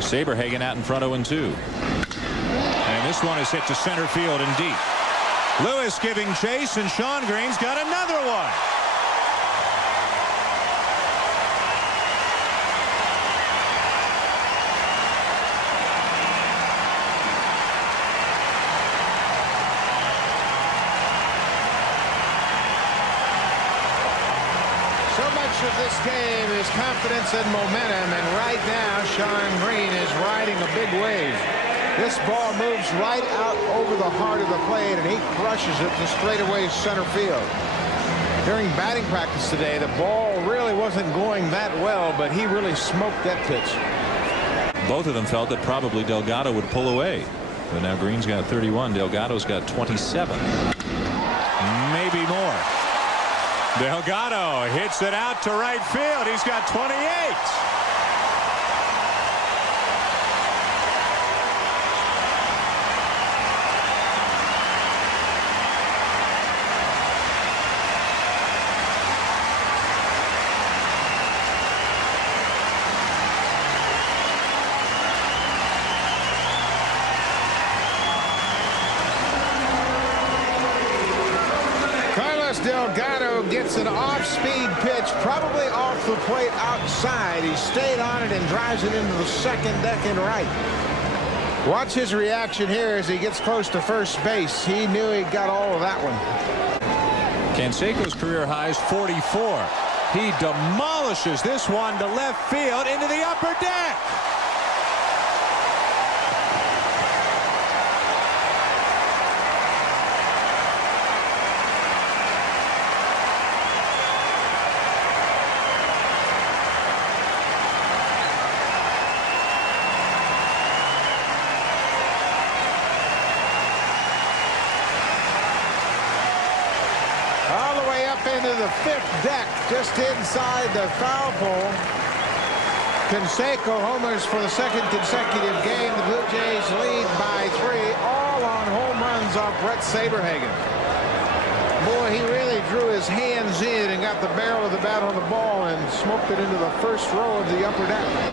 Saberhagen out in front 0-2. And this one is hit to center field and deep. Lewis giving chase, and Shawn Green's got another one. So much of this game is confidence and momentum, and right now Shawn Green is riding a big wave. This ball moves right out over the heart of the plate, and he crushes it to straightaway center field. During batting practice today, the ball really wasn't going that well, but he really smoked that pitch. Both of them felt that probably Delgado would pull away. But now Green's got 31. Delgado's got 27. Maybe more. Delgado hits it out to right field. He's got 28. Delgado gets an off-speed pitch, probably off the plate outside. He stayed on it and drives it into the second deck and right. Watch his reaction here as he gets close to first base. He knew he got all of that one. Canseco's career high is 44. He demolishes this one to left field into the upper deck. All the way up into the fifth deck, just inside the foul pole. Canseco homers for the second consecutive game. The Blue Jays lead by 3, all on home runs off Bret Saberhagen. Boy, he really drew his hands in and got the barrel of the bat on the ball and smoked it into the first row of the upper deck.